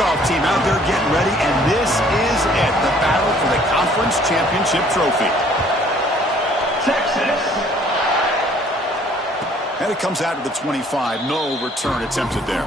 kickoff team out there getting ready, and this is it, the battle for the conference championship trophy. Texas. And it comes out to the 25. No return attempted there.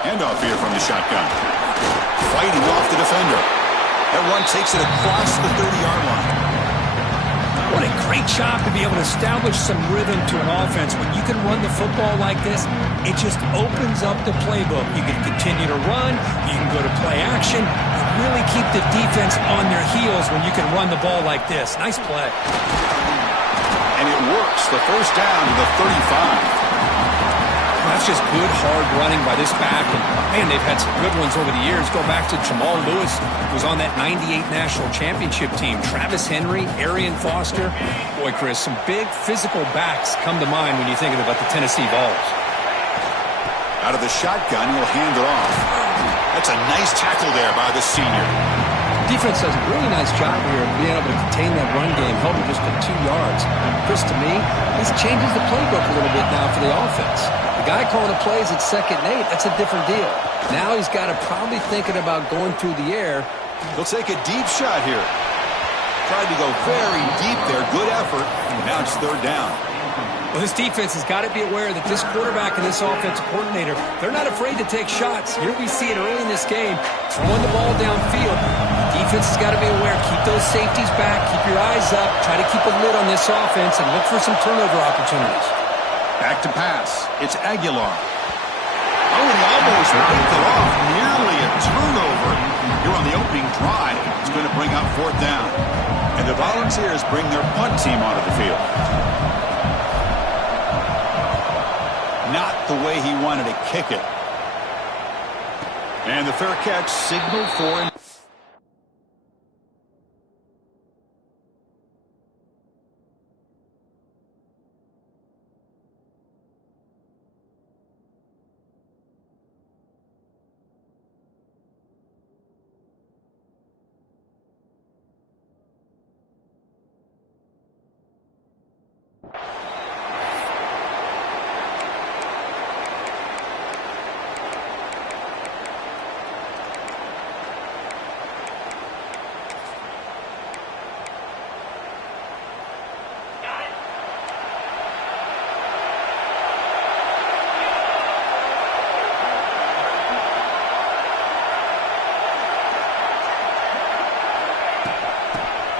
Handoff here from the shotgun. Fighting off the defender. That run takes it across the 30-yard line. What a great job to be able to establish some rhythm to an offense. When you can run the football like this, it just opens up the playbook. You can continue to run. You can go to play action. You really keep the defense on their heels when you can run the ball like this. Nice play. And it works. The first down to the 35. That's just good, hard running by this back. And, man, they've had some good ones over the years. Go back to Jamal Lewis, who was on that 98 national championship team. Travis Henry, Arian Foster. Boy, Chris, some big physical backs come to mind when you're thinking about the Tennessee Vols. Out of the shotgun, he'll hand it off. That's a nice tackle there by the senior. Defense does a really nice job here of being able to contain that run game, held it just to 2 yards. Chris, to me, this changes the playbook a little bit now for the offense. The guy calling the plays at 2nd and 8, that's a different deal. Now he's got to probably thinking about going through the air. He'll take a deep shot here. Tried to go very deep there. Good effort. Now it's 3rd down. Well, this defense has got to be aware that this quarterback and this offensive coordinator, they're not afraid to take shots. Here we see it early in this game, throwing the ball downfield. The defense has got to be aware. Keep those safeties back. Keep your eyes up. Try to keep a lid on this offense and look for some turnover opportunities. Back to pass. It's Aguilar. Oh, and he almost wiped it off. Nearly a turnover here on the opening drive. It's going to bring up 4th down. And the Volunteers bring their punt team onto the field. Not the way he wanted to kick it. And the fair catch signaled for him.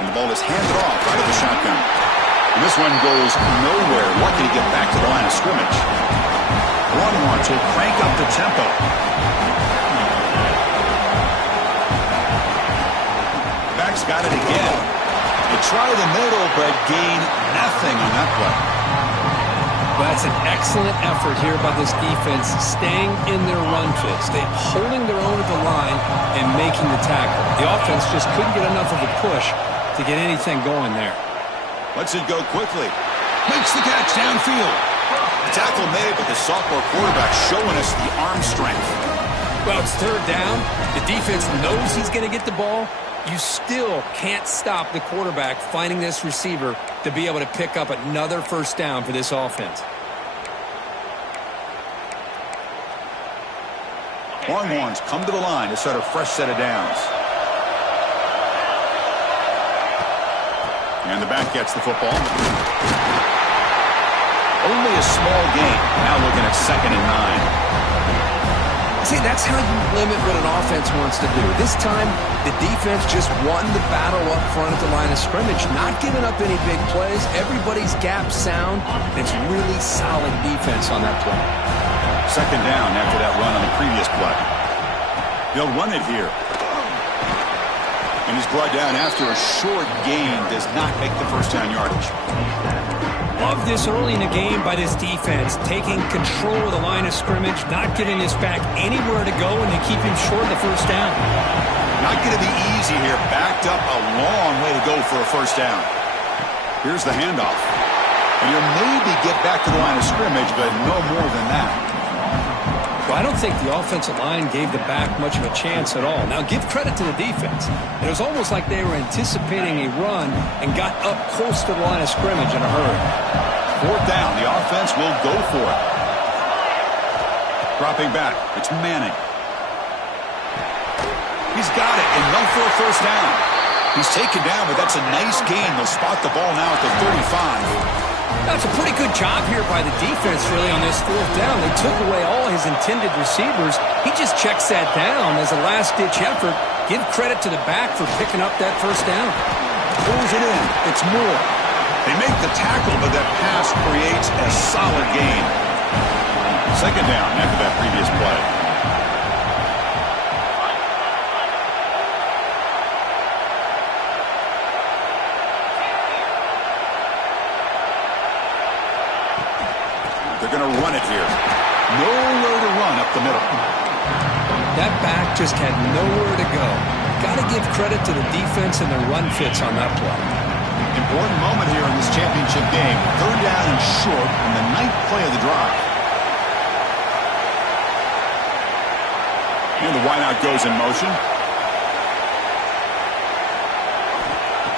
And the ball is handed off out of the shotgun. And this one goes nowhere. Lucky to get back to the line of scrimmage. One-one to crank up the tempo. Back's got it again. They try the middle, but gain nothing on that play. That's an excellent effort here by this defense, staying in their run fit, holding their own at the line and making the tackle. The offense just couldn't get enough of a push to get anything going there. Lets it go quickly. Makes the catch downfield. The tackle made, but the sophomore quarterback showing us the arm strength. Well, it's 3rd down. The defense knows he's going to get the ball. You still can't stop the quarterback finding this receiver to be able to pick up another 1st down for this offense. Longhorns come to the line to start a fresh set of downs. And the back gets the football. Only a small gain. Now looking at 2nd and 9. See, that's how you limit what an offense wants to do. This time, the defense just won the battle up front at the line of scrimmage, not giving up any big plays. Everybody's gap sound. It's really solid defense on that play. 2nd down after that run on the previous play. They'll run it here. And he's brought down after a short gain. Does not make the 1st down yardage. Love this early in the game by this defense, taking control of the line of scrimmage, not giving this back anywhere to go, and they keep him short of the 1st down. Not going to be easy here. Backed up a long way to go for a 1st down. Here's the handoff. And he'll maybe get back to the line of scrimmage, but no more than that. Well, I don't think the offensive line gave the back much of a chance at all. Now, give credit to the defense. It was almost like they were anticipating a run and got up close to the line of scrimmage in a hurry. Fourth down. The offense will go for it. Dropping back. It's Manning. He's got it, enough for a first down. He's taken down, but that's a nice gain. They'll spot the ball now at the 35. That's a pretty good job here by the defense, really, on this fourth down. They took away all his intended receivers. He just checks that down as a last-ditch effort. Give credit to the back for picking up that first down. Pulls it in. It's Moore. They make the tackle, but that pass creates a solid gain. Second down after that previous play. They're going to run it here. Nowhere to run up the middle. That back just had nowhere to go. Got to give credit to the defense and their run fits on that play. Important moment here in this championship game. Third down and short on the 9th play of the drive. And the wideout goes in motion.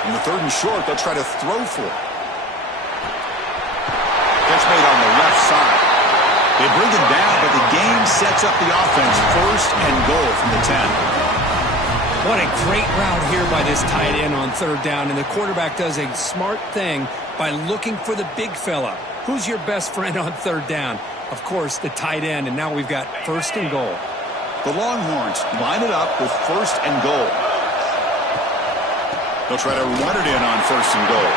In the 3rd and short, they'll try to throw for it. Catch made on the left side. They bring him down, but the game sets up the offense. 1st and goal from the 10. What a great route here by this tight end on 3rd down, and the quarterback does a smart thing by looking for the big fella. Who's your best friend on 3rd down? Of course, the tight end, and now we've got 1st and goal. The Longhorns line it up with 1st and goal. They'll try to run it in on 1st and goal.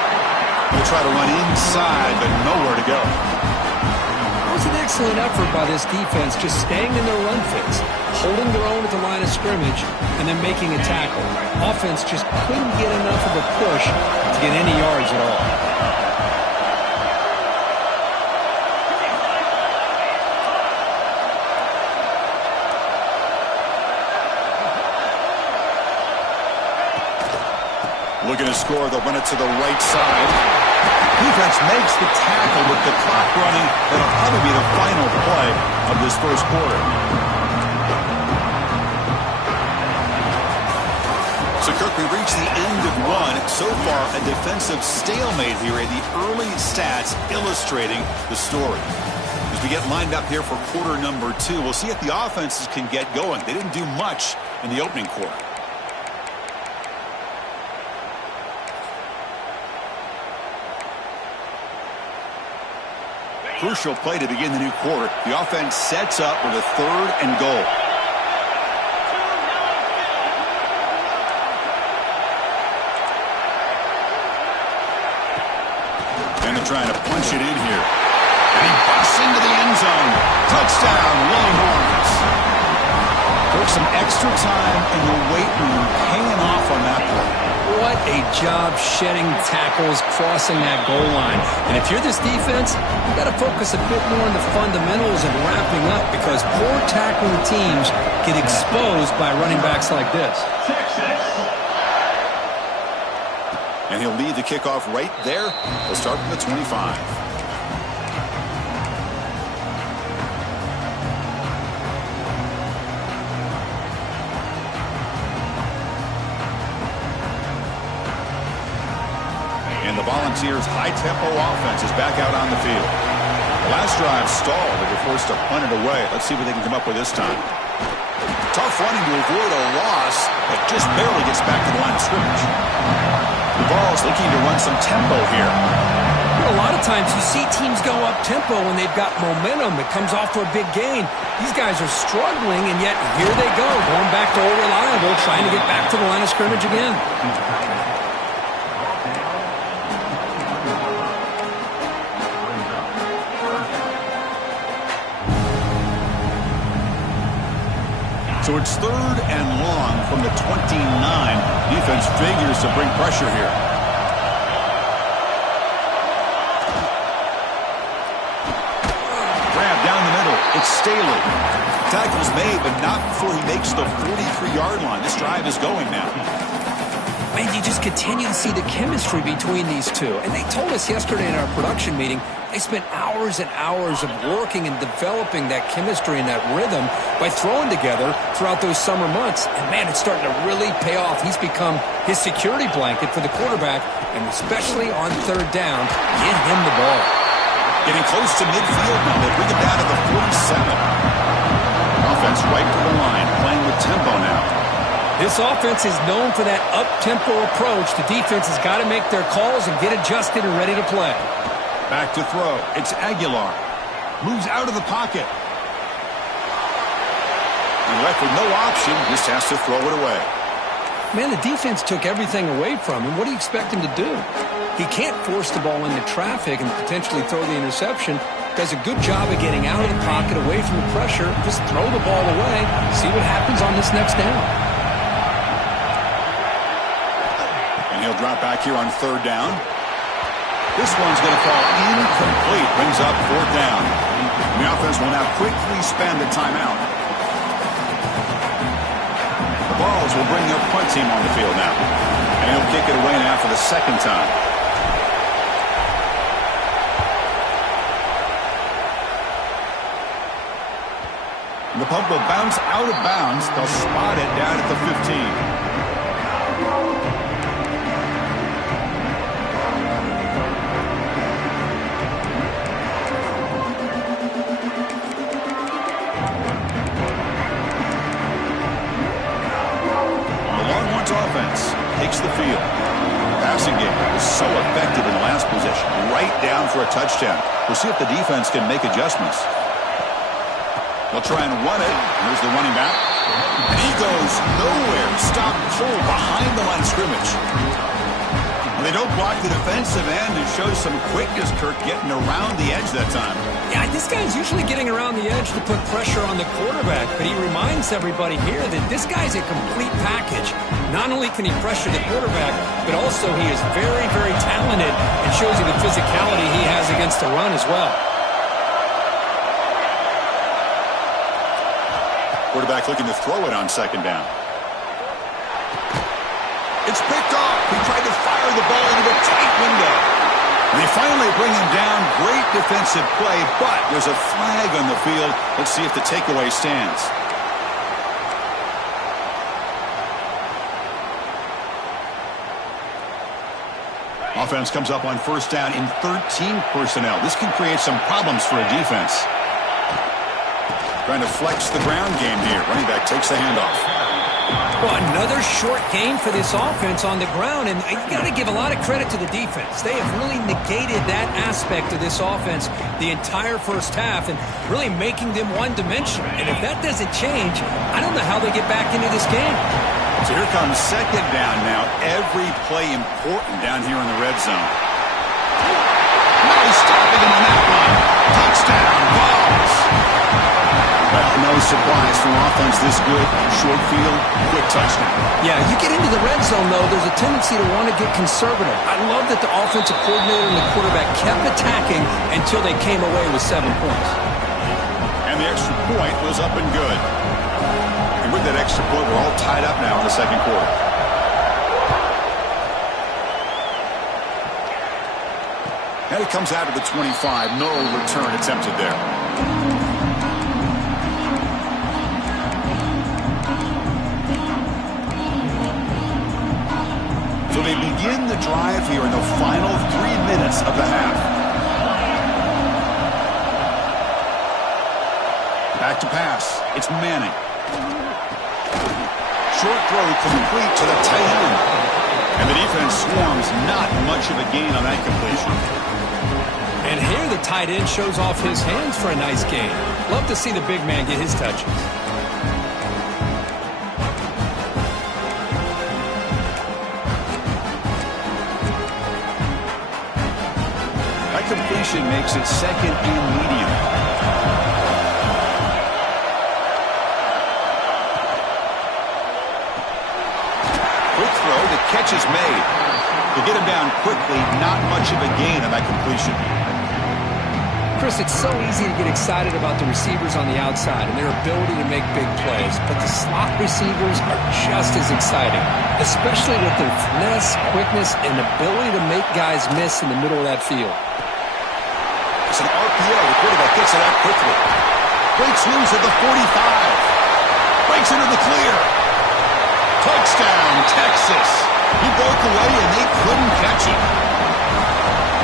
They'll try to run inside, but nowhere to go. It was an excellent effort by this defense, just staying in their run fits, holding their own at the line of scrimmage, and then making a tackle. Offense just couldn't get enough of a push to get any yards at all. Looking to score, they'll run it to the right side. Defense makes the tackle with the clock running. That'll probably be the final play of this first quarter. So, Kirk, we reach the end of one. So far, a defensive stalemate here, and the early stats illustrating the story. As we get lined up here for quarter number 2, we'll see if the offenses can get going. They didn't do much in the opening quarter. Crucial play to begin the new quarter. The offense sets up with a 3rd and goal. And they're trying to punch it in here. And he busts into the end zone. Touchdown, Longhorns. Took some extra time in the weight room paying off on that play. What a job shedding tackles, crossing that goal line. And if you're this defense, you've got to focus a bit more on the fundamentals and wrapping up, because poor tackling teams get exposed by running backs like this. And he'll lead the kickoff right there. They'll start from the 25. And the Volunteers' high-tempo offense is back out on the field. The last drive stalled. They were forced to punt it away. Let's see what they can come up with this time. Tough running to avoid a loss, but just barely gets back to the line of scrimmage. The Vols looking to run some tempo here. A lot of times you see teams go up-tempo when they've got momentum. It comes off for a big gain. These guys are struggling, and yet here they go, going back to old reliable, trying to get back to the line of scrimmage again. So it's 3rd and long from the 29. Defense figures to bring pressure here. Grab down the middle. It's Staley. Tackle's made, but not before he makes the 43-yard line. This drive is going now. Man, you just continue to see the chemistry between these two. And they told us yesterday in our production meeting, they spent hours and hours of working and developing that chemistry and that rhythm by throwing together throughout those summer months. And, man, it's starting to really pay off. He's become his security blanket for the quarterback, and especially on third down, get him the ball. Getting close to midfield now. They bring it down to the 47. Offense right to the line, playing with tempo now. This offense is known for that up-tempo approach. The defense has got to make their calls and get adjusted and ready to play. Back to throw. It's Aguilar. Moves out of the pocket. And left with no option, just has to throw it away. Man, the defense took everything away from him. What do you expect him to do? He can't force the ball into traffic and potentially throw the interception. Does a good job of getting out of the pocket, away from the pressure. Just throw the ball away. See what happens on this next down. He'll drop back here on third down. This one's going to fall incomplete. Brings up fourth down. The offense will now quickly spend a timeout. The Balls will bring their punt team on the field now. And he'll kick it away now for the second time. The punt will bounce out of bounds. They'll spot it down at the 15. Takes the field. Passing game was so effective in the last possession. Right down for a touchdown. We'll see if the defense can make adjustments. They'll try and run it. Here's the running back. And he goes nowhere. Stop cold behind the line of scrimmage. They don't block the defensive end and show some quickness, Kirk, getting around the edge that time. Yeah, this guy's usually getting around the edge to put pressure on the quarterback, but he reminds everybody here that this guy's a complete package. Not only can he pressure the quarterback, but also he is very, very talented and shows you the physicality he has against the run as well. Quarterback looking to throw it on second down. It's picked off. He tried to fire the ball into a tight window. And they finally bring him down. Great defensive play, but there's a flag on the field. Let's see if the takeaway stands. Offense comes up on first down in 13 personnel. This can create some problems for a defense. Trying to flex the ground game here. Running back takes the handoff. Well, another short game for this offense on the ground, and you got to give a lot of credit to the defense. They have really negated that aspect of this offense the entire first half and really making them one-dimensional. And if that doesn't change, I don't know how they get back into this game. So here comes second down now. Every play important down here in the red zone. Nice stopping him on that one. Touchdown, Balls. Well, no surprise from offense this good. Short field, quick touchdown. Yeah, you get into the red zone, though, there's a tendency to want to get conservative. I love that the offensive coordinator and the quarterback kept attacking until they came away with 7 points. And the extra point was up and good. And with that extra point, we're all tied up now in the second quarter. And it comes out of the 25. No return attempted there. So they begin the drive here in the final 3 minutes of the half. Back to pass. It's Manning. Short throw complete to the tight end. And the defense swarms. Not much of a gain on that completion. And here the tight end shows off his hands for a nice gain. Love to see the big man get his touches. Completion makes it second and medium. Quick throw, the catch is made. To get him down quickly, not much of a gain on that completion. Chris, it's so easy to get excited about the receivers on the outside and their ability to make big plays, but the slot receivers are just as exciting, especially with their finesse, quickness, and ability to make guys miss in the middle of that field. It's an RPO. The quarterback gets it out quickly. Breaks loose at the 45. Breaks into the clear. Touchdown, Texas. He broke away, and they couldn't catch him.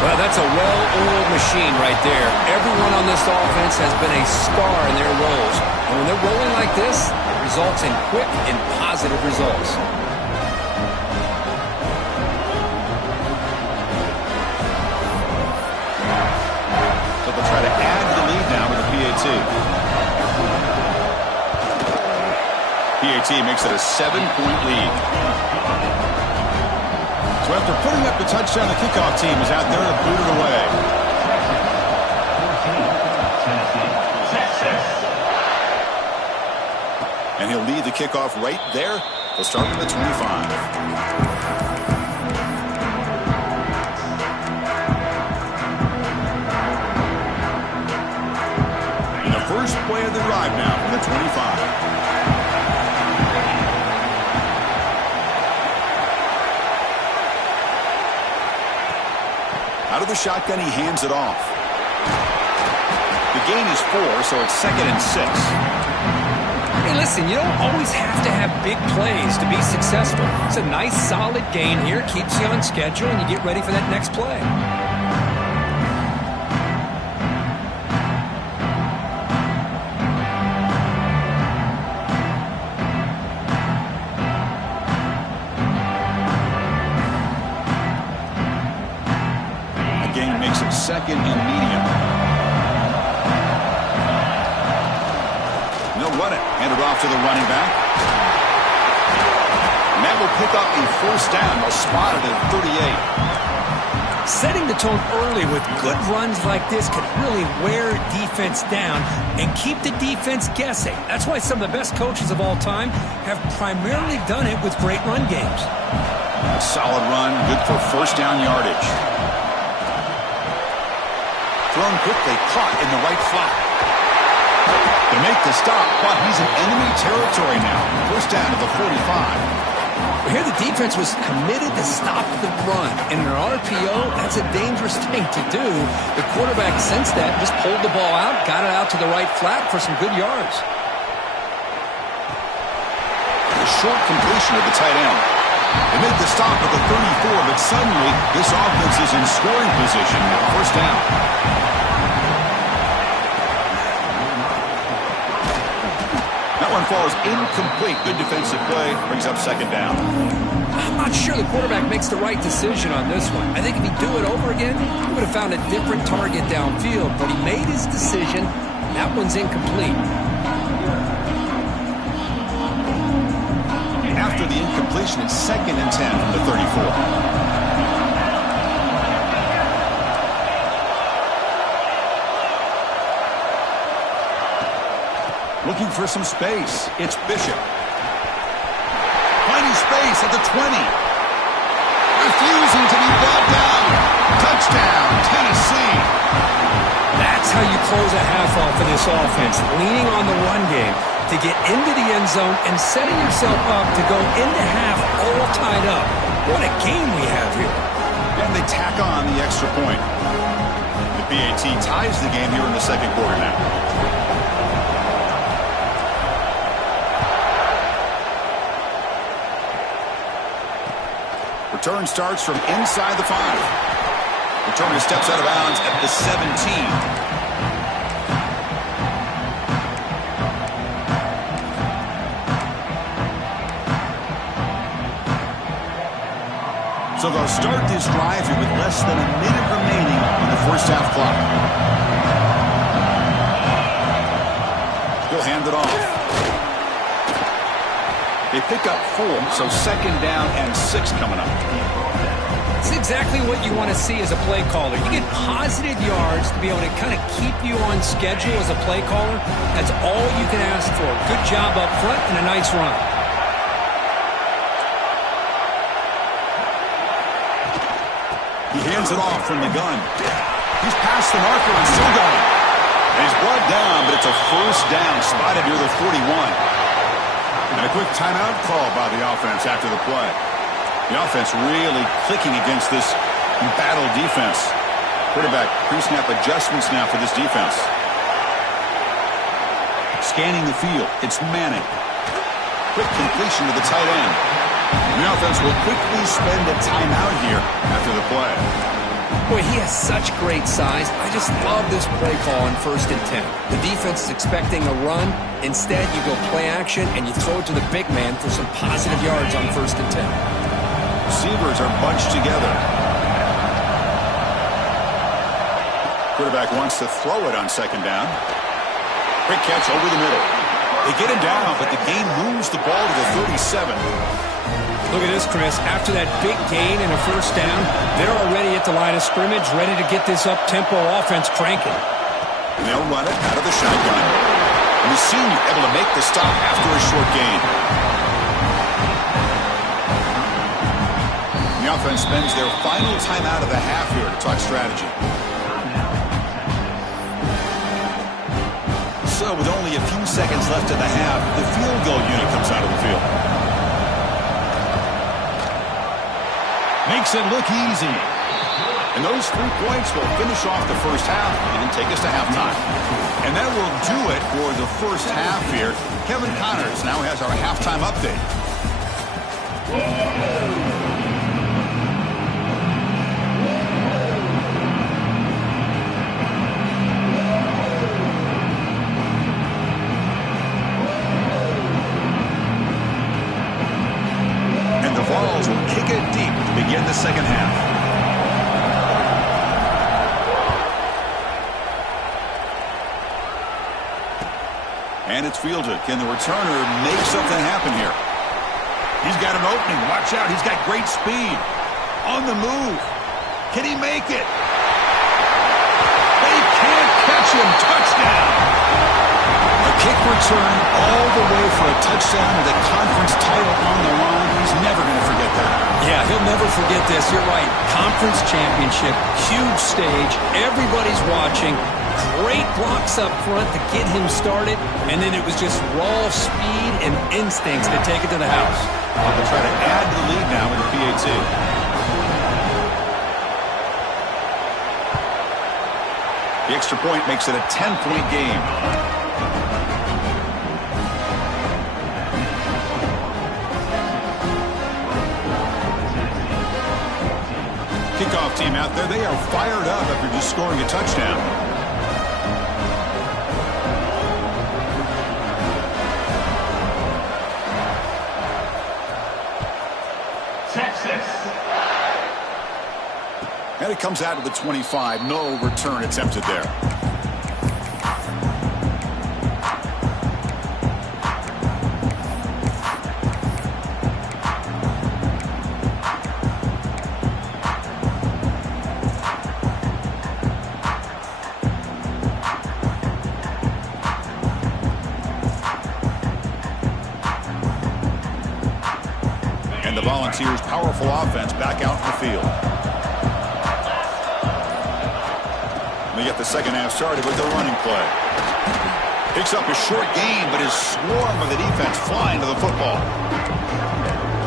Well, that's a well-oiled machine right there. Everyone on this offense has been a star in their roles. And when they're rolling like this, it results in quick and positive results. So they'll try to add to the lead now with the PAT. PAT makes it a 7-point lead. So after putting up the touchdown, the kickoff team is out there to boot it away. And he'll lead the kickoff right there. They'll start from the 25. And the first play of the drive now from the 25. Out of the shotgun, he hands it off. The gain is 4, so it's 2nd and 6. Hey, listen, you don't always have to have big plays to be successful. It's a nice, solid gain here. Keeps you on schedule, and you get ready for that next play. Makes it 2nd and medium. And they'll run it. Hand it off to the running back. And that will pick up a first down. They'll spot it at 38. Setting the tone early with good runs like this can really wear defense down and keep the defense guessing. That's why some of the best coaches of all time have primarily done it with great run games. A solid run, good for first down yardage. Thrown quickly, caught in the right flat. They make the stop, but he's in enemy territory now. First down to the 45. Here the defense was committed to stop the run. In an RPO, that's a dangerous thing to do. The quarterback sensed that, just pulled the ball out, got it out to the right flat for some good yards. A short completion of the tight end. They make the stop at the 34, but suddenly this offense is in scoring position now. First down. That one falls incomplete. Good defensive play. Brings up 2nd down. I'm not sure the quarterback makes the right decision on this one. I think if he'd do it over again, he would have found a different target downfield. But he made his decision. That one's incomplete. After the incompletion, it's 2nd and 10 from the 34. Looking for some space. It's Bishop. Finding space at the 20. Refusing to be brought down. Touchdown, Tennessee. That's how you close a half off of this offense, leaning on the run game to get into the end zone and setting yourself up to go into half all tied up. What a game we have here. And they tack on the extra point. The PAT ties the game here in the 2nd quarter now. Return starts from inside the 5. Returner steps out of bounds at the 17. So they'll start this drive here with less than a minute remaining on the first half clock. He'll hand it off. They pick up 4, so 2nd down and 6 coming up. It's exactly what you want to see as a play caller. You get positive yards to be able to kind of keep you on schedule as a play caller. That's all you can ask for. Good job up front and a nice run. He hands it off from the gun. He's past the marker and still going. And he's brought down, but it's a first down, spotted near the 41. And a quick timeout call by the offense after the play. The offense really clicking against this embattled defense. Quarterback pre-snap adjustments now for this defense. Scanning the field, it's Manning. Quick completion to the tight end. The offense will quickly spend a timeout here after the play. Boy, he has such great size. I just love this play call on 1st and 10. The defense is expecting a run. Instead, you go play action, and you throw it to the big man for some positive yards on 1st and 10. Receivers are bunched together. Quarterback wants to throw it on 2nd down. Quick catch over the middle. They get him down, but the gain moves the ball to the 37. Look at this, Chris. After that big gain and a 1st down, they're already at the line of scrimmage, ready to get this up-tempo offense cranking. And they'll run it out of the shotgun. And the senior able to make the stop after a short gain. And the offense spends their final timeout of the half here to talk strategy. So with only a few seconds left in the half, the field goal unit comes out of the field. Makes it look easy. And those 3 points will finish off the first half and take us to halftime. And that will do it for the first half here. Kevin Connors now has our halftime update. And the Vols will kick it deep to begin the second half. And it's fielded. Can the returner make something happen here? He's got an opening. Watch out. He's got great speed. On the move. Can he make it? They can't catch him. Touchdown. A kick return all the way for a touchdown with a conference title on the line. He's never going to forget that. Yeah, he'll never forget this. You're right. Conference championship, huge stage. Everybody's watching. Great blocks up front to get him started, and then it was just raw speed and instincts to take it to the house. They'll try to add to the lead now with the PAT. The extra point makes it a 10-point game. Kickoff team out there, they are fired up after just scoring a touchdown. And it comes out to the 25. No return attempted there. And the Volunteers' powerful offense back out in the field. They get the second half started with their running play. Picks up a short gain, but is swarmed with the defense flying to the football.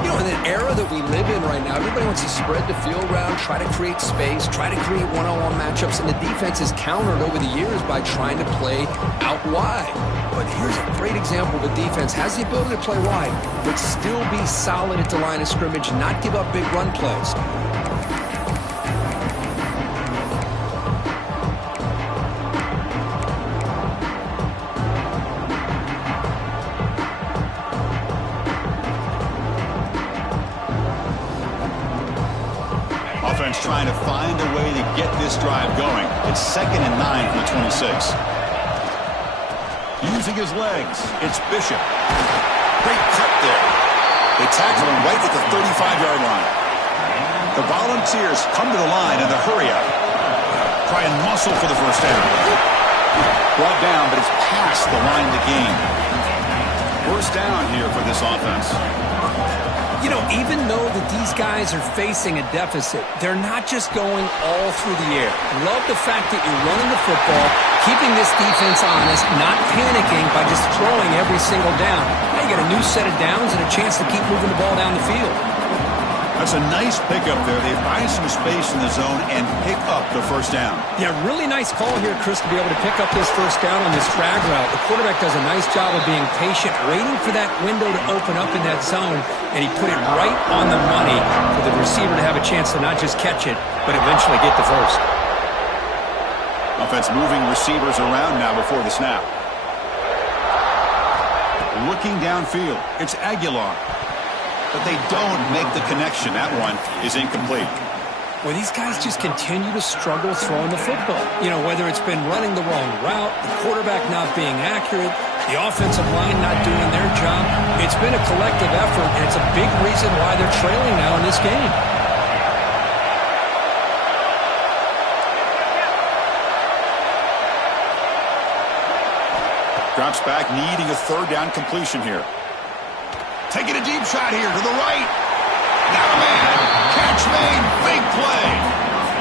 You know, in an era that we live in right now, everybody wants to spread the field around, try to create space, try to create one-on-one matchups, and the defense is countered over the years by trying to play out wide. But here's a great example of a defense has the ability to play wide, but still be solid at the line of scrimmage, not give up big run plays. Offense trying to find a way to get this drive going. It's 2nd and 9 from the 26. Using his legs, it's Bishop. Great cut there. They tackle him right at the 35-yard line. The Volunteers come to the line in the hurry-up. Try and muscle for the first down. Brought down, but it's past the line to gain. First down here for this offense. You know, even though that these guys are facing a deficit, they're not just going all through the air. Love the fact that you're running the football, keeping this defense honest, not panicking by just throwing every single down. Now you got a new set of downs and a chance to keep moving the ball down the field. That's a nice pickup there. They find some space in the zone and pick up the first down. Yeah, really nice call here, Chris, to be able to pick up this first down on this drag route. The quarterback does a nice job of being patient, waiting for that window to open up in that zone, and he put it right on the money for the receiver to have a chance to not just catch it, but eventually get the first. Offense moving receivers around now before the snap. Looking downfield, it's Aguilar. But they don't make the connection. That one is incomplete. Well, these guys just continue to struggle throwing the football. You know, whether it's been running the wrong route, the quarterback not being accurate, the offensive line not doing their job. It's been a collective effort, and it's a big reason why they're trailing now in this game. Drops back, needing a third down completion here. Taking a deep shot here to the right. Got a man. Catch made. Big play.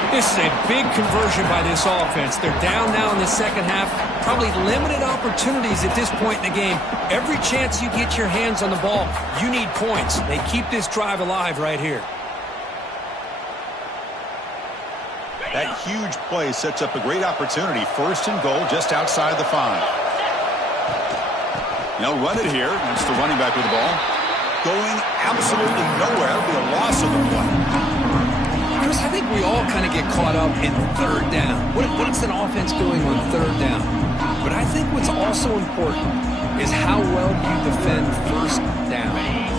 This is a big conversion by this offense. They're down now in the second half. Probably limited opportunities at this point in the game. Every chance you get your hands on the ball, you need points. They keep this drive alive right here. That huge play sets up a great opportunity. First and goal just outside the 5. They'll run it here. That's the running back with the ball. Going absolutely nowhere for the loss of the play. Chris, I think we all kind of get caught up in third down. What's an offense doing on third down? But I think what's also important is how well you defend first down.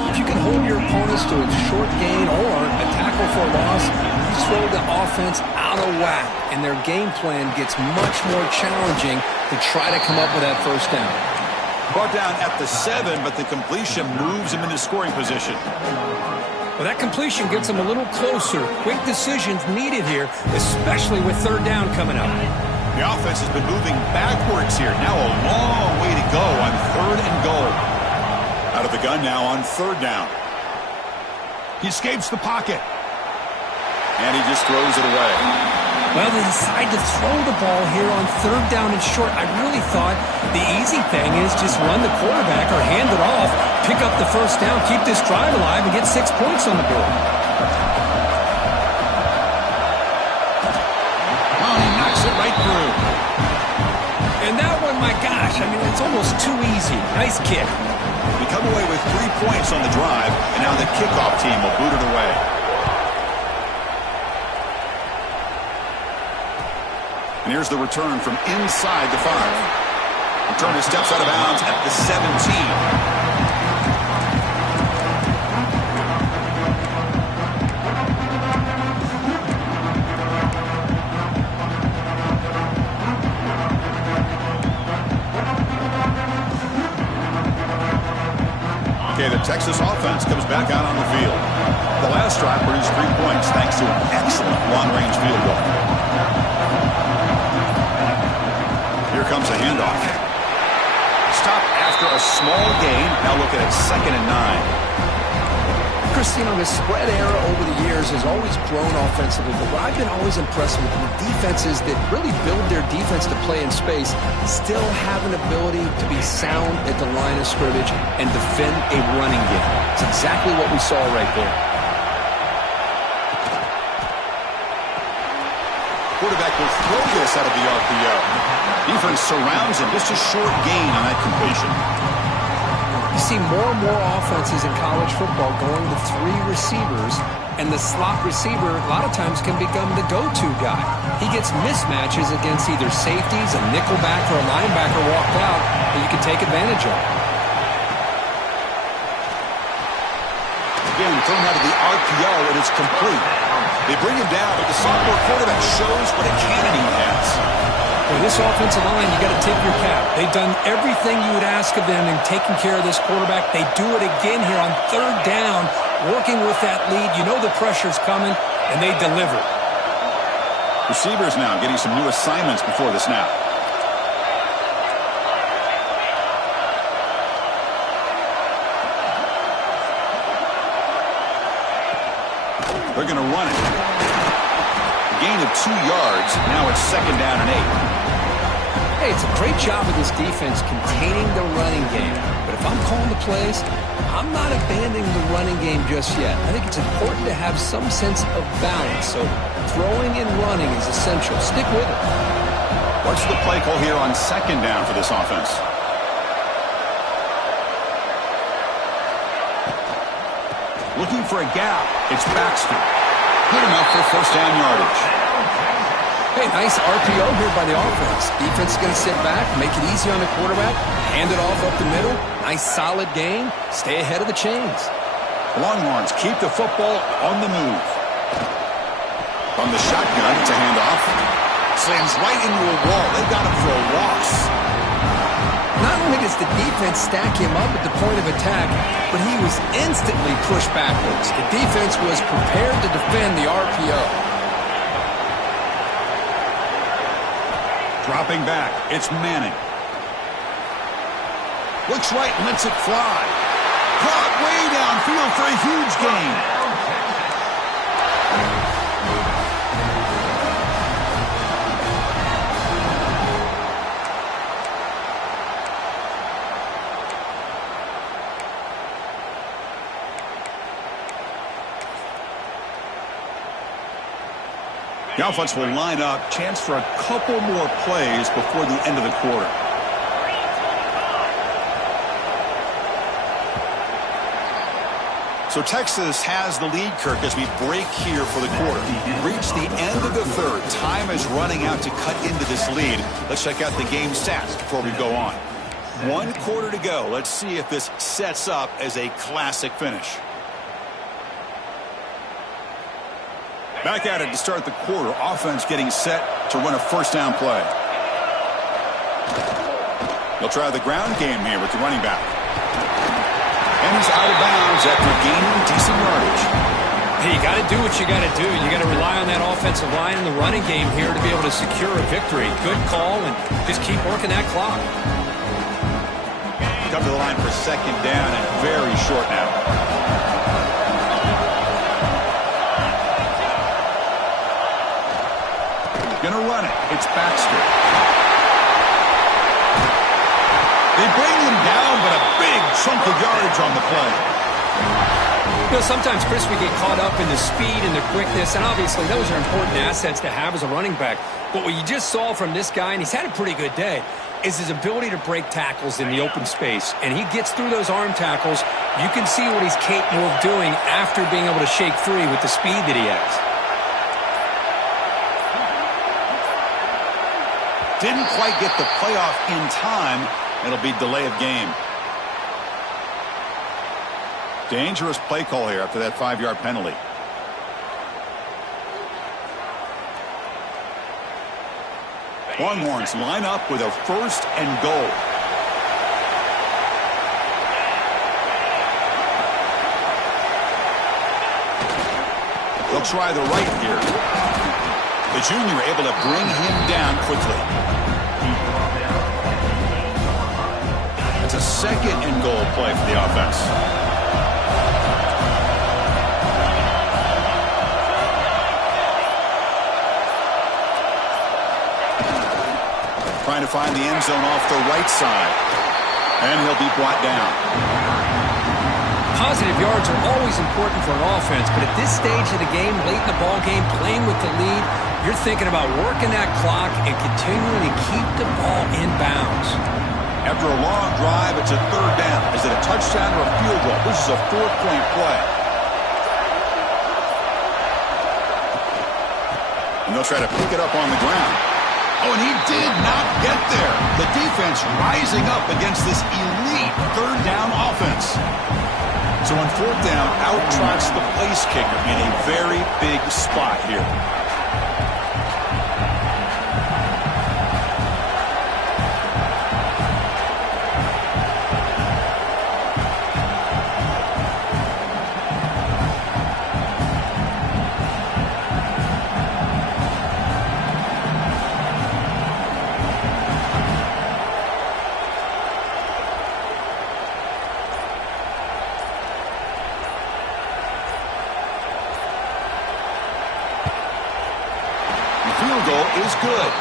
If you can hold your opponents to a short gain or a tackle for a loss, you throw the offense out of whack, and their game plan gets much more challenging to try to come up with that first down. Brought down at the 7, but the completion moves him into scoring position. Well, that completion gets him a little closer. Quick decisions needed here, especially with third down coming up. The offense has been moving backwards here. Now a long way to go on third and goal. Out of the gun now on third down. He escapes the pocket. And he just throws it away. Well, they decide to throw the ball here on third down and short. I really thought the easy thing is just run the quarterback or hand it off, pick up the first down, keep this drive alive, and get 6 points on the board. Oh, he knocks it right through. And that one, my gosh, I mean, it's almost too easy. Nice kick. We come away with 3 points on the drive, and now the kickoff team will boot it away. And here's the return from inside the 5. Returner steps out of bounds at the 17. Okay, the Texas offense comes back out on the field. The last drive produced 3 points thanks to an excellent long-range field goal. Here comes a handoff. Stop after a small gain. Now looking at 2nd and 9. Chris, you know, the spread era over the years has always grown offensively, but what I've been always impressed with the defenses that really build their defense to play in space still have an ability to be sound at the line of scrimmage and defend a running game. It's exactly what we saw right there. Quarterback will throw this out of the RPO. Defense surrounds him. Just a short gain on that completion. You see more and more offenses in college football going to 3 receivers, and the slot receiver a lot of times can become the go-to guy. He gets mismatches against either safeties, a nickelback, or a linebacker walked out that you can take advantage of. Again, thrown out of the RPO, and it's complete. They bring him down, but the sophomore quarterback shows what a cannon he has. For this offensive line, you got to tip your cap. They've done everything you would ask of them in taking care of this quarterback. They do it again here on third down, working with that lead. You know the pressure's coming, and they deliver. Receivers now getting some new assignments before the snap. They're going to run it. Gain of 2 yards. Now it's 2nd down and 8. Hey, it's a great job of this defense containing the running game. But if I'm calling the plays, I'm not abandoning the running game just yet. I think it's important to have some sense of balance. So throwing and running is essential. Stick with it. What's the play call here on 2nd down for this offense? Looking for a gap. It's Baxter. Good enough for 1st down yardage. Hey, nice RPO here by the offense. Defense is going to sit back, make it easy on the quarterback, hand it off up the middle. Nice solid gain. Stay ahead of the chains. Longhorns keep the football on the move. From the shotgun, it's a handoff. Slams right into a wall. They got him for a loss. Not only does the defense stack him up at the point of attack, but he was instantly pushed backwards. The defense was prepared to defend the RPO. Dropping back, it's Manning. Looks right and lets it fly. Caught way downfield for a huge gain. The offense will line up. Chance for a couple more plays before the end of the quarter. So Texas has the lead, Kirk, as we break here for the quarter. Reach the end of the 3rd. Time is running out to cut into this lead. Let's check out the game stats before we go on. 1 quarter to go. Let's see if this sets up as a classic finish. Back at it to start the quarter. Offense getting set to run a 1st down play. They'll try the ground game here with the running back. And he's out of bounds after gaining decent yardage. Hey, you got to do what you got to do. You got to rely on that offensive line and the running game here to be able to secure a victory. Good call, and just keep working that clock. Come to the line for 2nd down and very short now. Gonna run it. It's Baxter. They bring him down, but a big chunk of yardage on the play. You know, sometimes, Chris, we get caught up in the speed and the quickness, and obviously those are important assets to have as a running back. But what you just saw from this guy, and he's had a pretty good day, is his ability to break tackles in the open space. And he gets through those arm tackles. You can see what he's capable of doing after being able to shake free with the speed that he has. Didn't quite get the playoff in time. It'll be delay of game. Dangerous play call here after that 5-yard penalty. Longhorns line up with a 1st and goal. They'll try the right here. The junior able to bring him down quickly. It's a 2nd and goal play for the offense. Trying to find the end zone off the right side. And he'll be brought down. Positive yards are always important for an offense, but at this stage of the game, late in the ball game, playing with the lead, you're thinking about working that clock and continuing to keep the ball in bounds. After a long drive, it's a 3rd down. Is it a touchdown or a field goal? This is a 4-point play. And they'll try to pick it up on the ground. Oh, and he did not get there. The defense rising up against this elite 3rd down offense. So on 4th down, out trots the place kicker in a very big spot here. goal is good.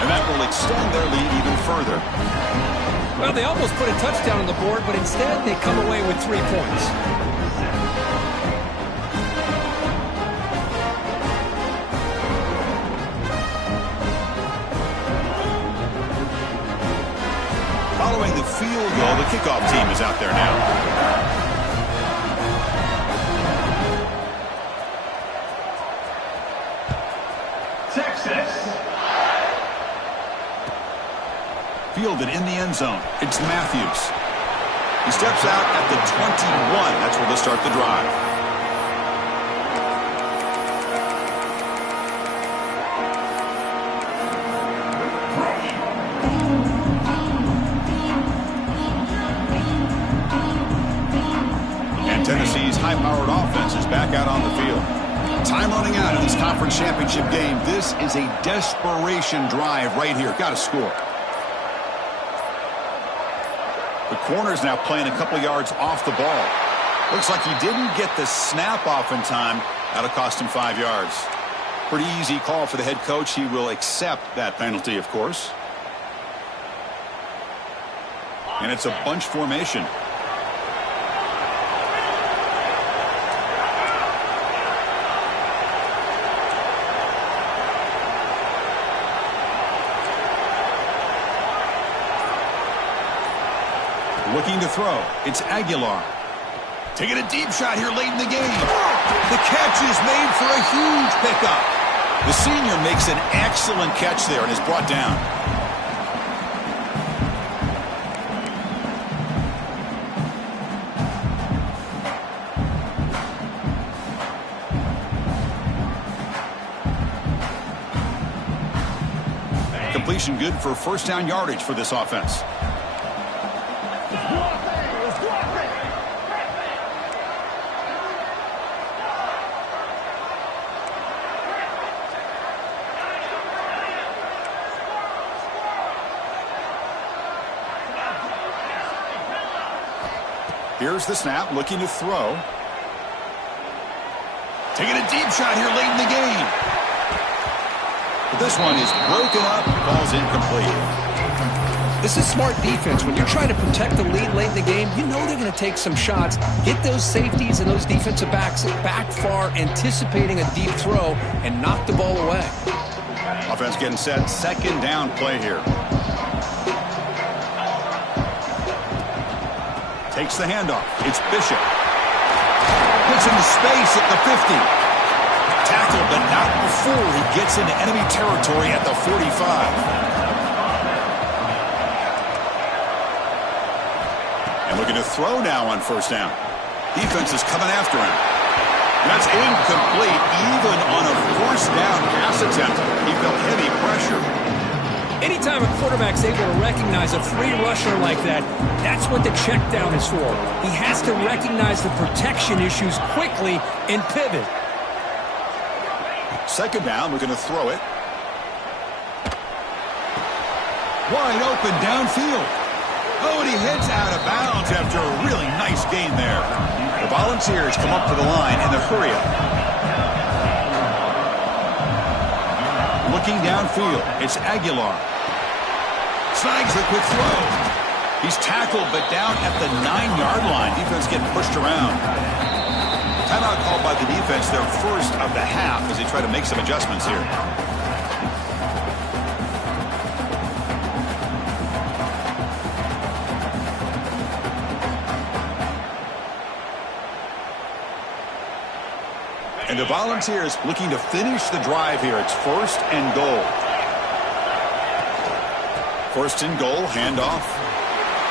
And that will extend their lead even further. Well, they almost put a touchdown on the board, but instead they come away with 3 points. Following the field goal, the kickoff team is out there now. Fielded in the end zone. It's Matthews. He steps out at the 21. That's where they'll start the drive. And Tennessee's high-powered offense is back out on the field. Time running out in this conference championship game. This is a desperation drive right here. Got to score. The corner's now playing a couple yards off the ball. Looks like he didn't get the snap off in time. That'll cost him 5 yards. Pretty easy call for the head coach. He will accept that penalty, of course. And it's a bunch formation. Looking to throw. It's Aguilar. Taking a deep shot here late in the game. The catch is made for a huge pickup. The senior makes an excellent catch there and is brought down. Completion good for first down yardage for this offense. Here's the snap, looking to throw. Taking a deep shot here late in the game. But this one is broken up, ball's incomplete. This is smart defense. When you're trying to protect the lead late in the game, you know they're going to take some shots. Get those safeties and those defensive backs back far, anticipating a deep throw, and knock the ball away. Offense getting set, second down play here. Takes the handoff. It's Bishop. Puts into space at the 50. Tackled, but not before he gets into enemy territory at the 45. And looking to throw now on first down. Defense is coming after him. That's incomplete. Even on a first down pass attempt, he felt heavy pressure. Anytime a quarterback's able to recognize a free rusher like that, that's what the check down is for. He has to recognize the protection issues quickly and pivot. Second down, we're going to throw it. Wide open downfield. Oh, and he heads out of bounds after a really nice gain there. The Volunteers come up to the line in the hurry-up. Looking downfield, it's Aguilar. Snags the quick throw. He's tackled, but down at the 9-yard line. Defense getting pushed around. Timeout called by the defense, their first of the half, as they try to make some adjustments here. And the Volunteers looking to finish the drive here. It's first and goal. First and goal, handoff.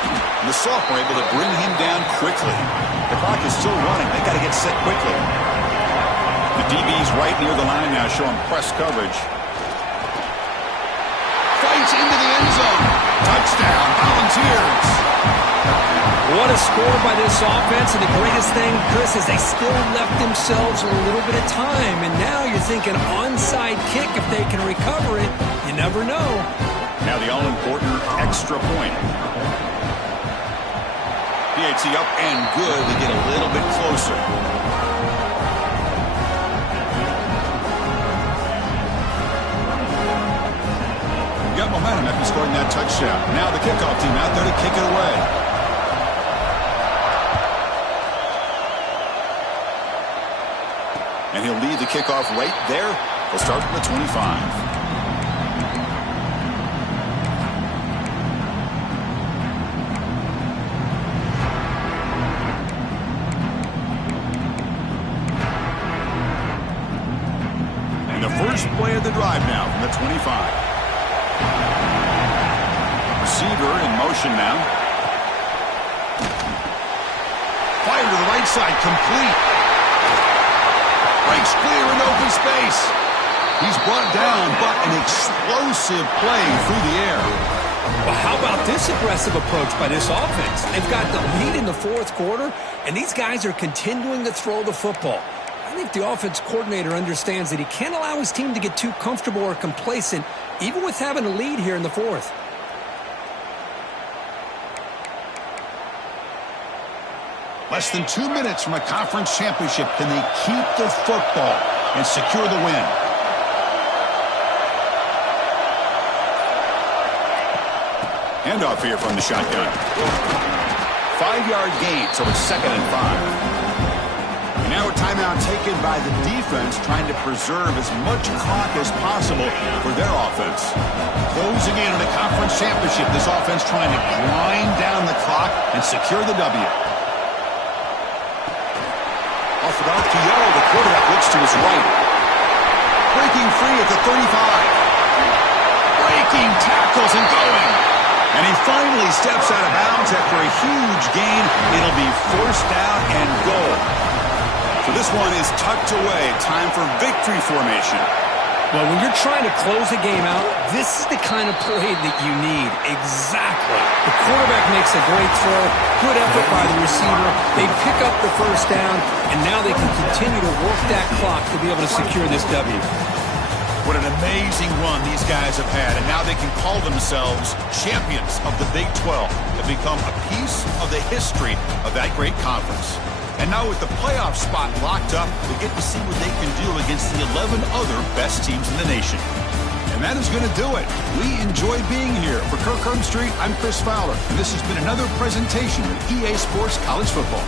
And the sophomore able to bring him down quickly. The clock is still running. They got to get set quickly. The DB's right near the line now, showing press coverage. Fights into the end zone. Touchdown, Volunteers. What a score by this offense, and the greatest thing, Chris, is they still left themselves with a little bit of time, and now you're thinking onside kick if they can recover it. You never know. Now the all-important extra point. PAT up and good. They get a little bit closer. momentum after scoring that touchdown. Now the kickoff team out there to kick it away. And he'll lead the kickoff right there. He'll start from the 25. First play of the drive now from the 25. Receiver in motion now. Fire to the right side, complete. Breaks clear in open space. He's brought down, but an explosive play through the air. Well, how about this aggressive approach by this offense? They've got the lead in the fourth quarter, and these guys are continuing to throw the football. I think the offense coordinator understands that he can't allow his team to get too comfortable or complacent, even with having a lead here in the fourth. Less than 2 minutes from a conference championship. Can they keep the football and secure the win? Handoff here from the shotgun. 5-yard gain, so it's 2nd and 5. Now a timeout taken by the defense, trying to preserve as much clock as possible for their offense. Closing in on a conference championship, this offense trying to grind down the clock and secure the W. Off it off to Yo, the quarterback looks to his right. Breaking free at the 35. Breaking tackles and going. And he finally steps out of bounds after a huge gain. It'll be forced down and goal. So this one is tucked away. Time for victory formation. Well, when you're trying to close a game out, this is the kind of play that you need. Exactly. The quarterback makes a great throw. Good effort by the receiver. They pick up the first down, and now they can continue to work that clock to be able to secure this W. What an amazing run these guys have had, and now they can call themselves champions of the Big 12. They've become a piece of the history of that great conference. And now with the playoff spot locked up, we get to see what they can do against the 11 other best teams in the nation. And that is going to do it. We enjoyed being here. For Kirk Street, I'm Chris Fowler, and this has been another presentation of EA Sports College Football.